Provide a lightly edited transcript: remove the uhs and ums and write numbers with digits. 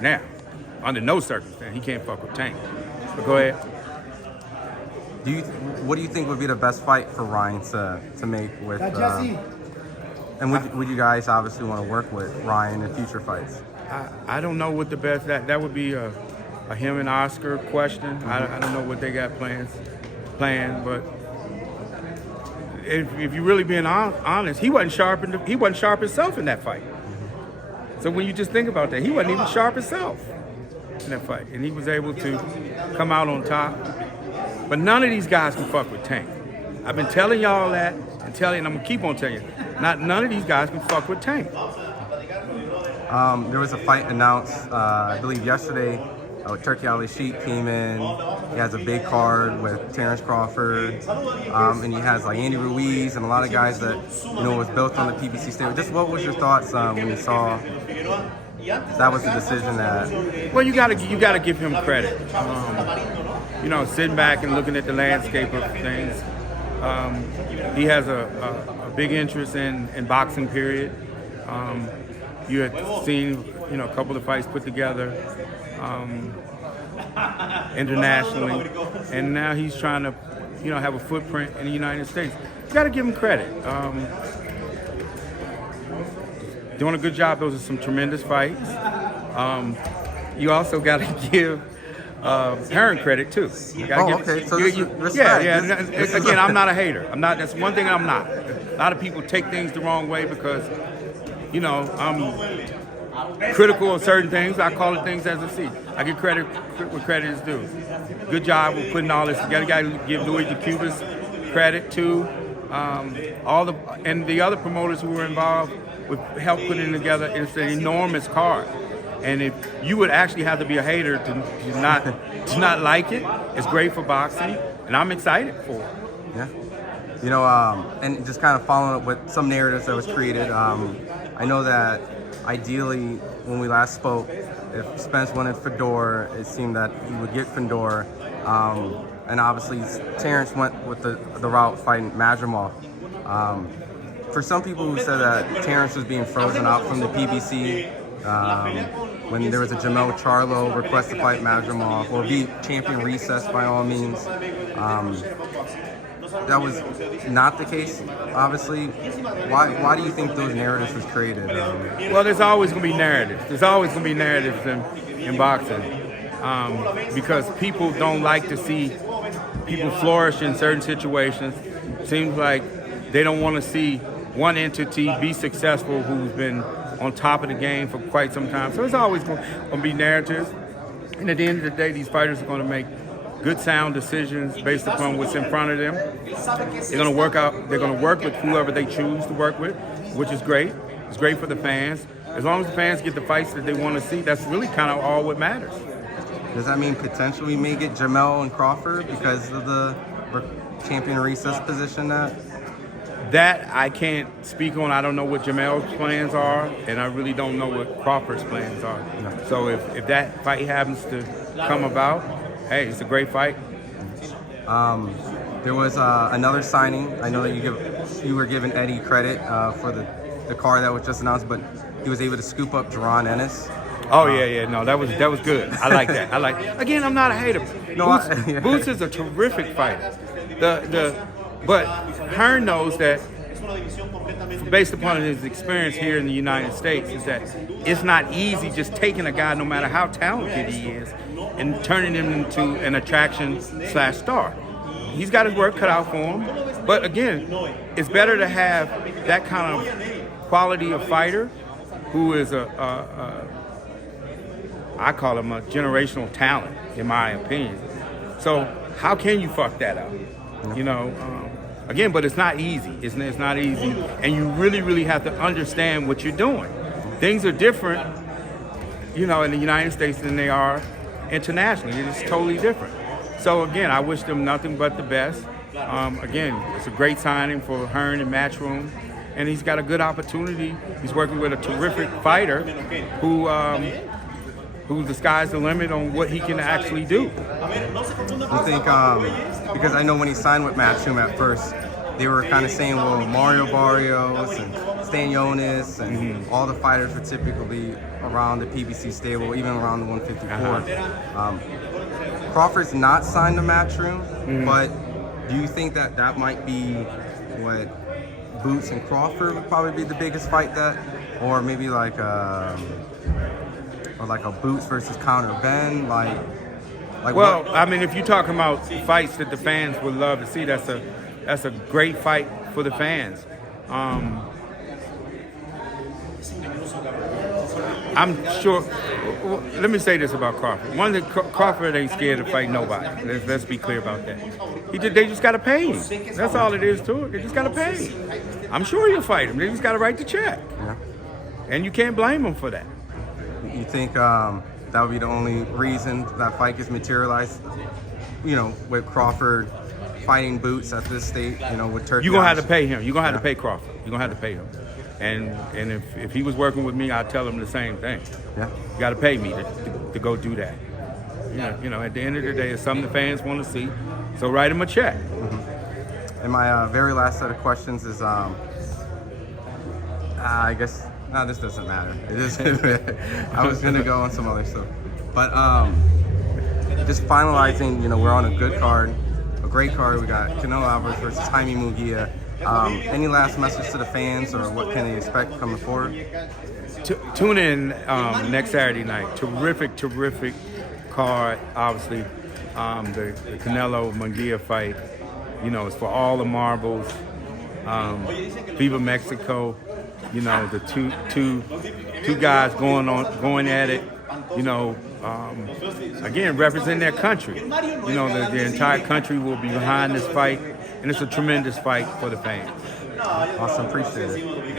Now, under no circumstance, he can't fuck with Tank. But go ahead. What do you think would be the best fight for Ryan to make with? And would you guys obviously want to work with Ryan in future fights? I don't know what the best that would be a him and Oscar question. I don't know what they got planned, but if you're really being honest, he wasn't sharp himself in that fight. So when you just think about that, he wasn't even sharp himself in that fight, and he was able to come out on top. But none of these guys can fuck with Tank. I've been telling y'all that and I'm gonna keep on telling you. None of these guys can fuck with Tank. There was a fight announced, I believe yesterday. Turki Alalshikh came in. He has a big card with Terence Crawford, and he has like Andy Ruiz and a lot of guys that was built on the PBC stage. Just what was your thoughts when you saw that was the decision that? Well, you gotta give him credit. Sitting back and looking at the landscape of things, he has a big interest in boxing. Period. You had seen a couple of fights put together. Internationally, and now he's trying to, have a footprint in the United States. You got to give him credit. Doing a good job. Those are some tremendous fights. You also got to give Hearn credit too. Okay. So Again, I'm not a hater. That's one thing I'm not. A lot of people take things the wrong way because, I'm critical of certain things. I call it things as I see. I give credit where credit is due. Good job with putting all this together. Got to give Louis DeCubas credit too. And the other promoters who were involved with help putting it together. It's an enormous card. And if you would actually have to be a hater to not like it, it's great for boxing, and I'm excited for it. Yeah. And just kind of following up with some narratives that was created. I know that ideally, when we last spoke, if Spence wanted Fedor, it seemed that he would get Fedor. And obviously, Terence went with the route fighting Matchroom. For some people who said that Terence was being frozen out from the PBC, when there was a Jamel Charlo request to fight Matchroom or be champion recess by all means. That was not the case, obviously. Why do you think those narratives was created? Well, there's always going to be narratives. There's always going to be narratives in boxing because people don't like to see people flourish in certain situations. Seems like they don't want to see one entity be successful who's been on top of the game for quite some time. So there's always going to be narratives. And at the end of the day, these fighters are going to make good, sound decisions based upon what's in front of them. They're going to work out. They're going to work with whoever they choose to work with, which is great. It's great for the fans. As long as the fans get the fights that they want to see, that's really kind of all what matters. Does that mean potentially we may get Jamel and Crawford because of the champion recess position? That I can't speak on. I don't know what Jamel's plans are, and I really don't know what Crawford's plans are. No. So if that fight happens to come about, hey, it's a great fight. There was another signing. I know that you were giving Eddie credit for the card that was just announced, but he was able to scoop up Jaron Ennis. Oh yeah. No, that was good. I like that. Again, I'm not a hater. No, Boots is a terrific fighter. But Hearn knows that, based upon his experience here in the United States, is that it's not easy just taking a guy, no matter how talented he is, and turning him into an attraction/star. He's got his work cut out for him. But again, it's better to have that kind of quality of fighter who is I call him a generational talent, in my opinion. So how can you fuck that up? Again, but it's not easy. It's not easy. And you really, really have to understand what you're doing. Things are different, in the United States than they are internationally. It's totally different. So again, I wish them nothing but the best. Again, it's a great signing for Hearn and Matchroom. And he's got a good opportunity. He's working with a terrific fighter who the sky's the limit on what he can actually do. You think, because I know when he signed with Matchroom at first, they were kind of saying, well, Mario Barrios and Stanionis and all the fighters were typically around the PBC stable, even around the 154. Crawford's not signed to Matchroom, but do you think that that might be what Boots and Crawford would probably be the biggest fight that, or maybe like a Boots versus Counter Ben, like well, what? I mean, if you're talking about fights that the fans would love to see, that's a great fight for the fans. I'm sure. Let me say this about Crawford. One, that Crawford ain't scared to fight nobody. Let's be clear about that. They just got to pay him. That's all it is to it. They just got to pay him. I'm sure he'll fight him. They just got to write the check. Yeah. And you can't blame him for that. You think that would be the only reason that fight gets materialized? You know, with Crawford fighting Boots at this state, you know, with Turki. You're going to have to pay him. You're going to have to pay Crawford. You're going to have to pay him. And if he was working with me, I'd tell him the same thing. Yeah. You got to pay me to go do that. You know, at the end of the day, it's something the fans want to see. So write him a check. And my very last set of questions is, I guess, no, this doesn't matter. It is. I was gonna go on some other stuff, but just finalizing. You know, we're on a good card, a great card. We got Canelo Alvarez versus Jaime Munguia. Any last message to the fans, or what can they expect coming forward? Tune in next Saturday night. Terrific card. Obviously, the Canelo Munguia fight. You know, it's for all the marbles. Viva Mexico. You know, the two guys going at it. You know, again, representing their country. You know, the entire country will be behind this fight, and it's a tremendous fight for the fans. Awesome, appreciate it.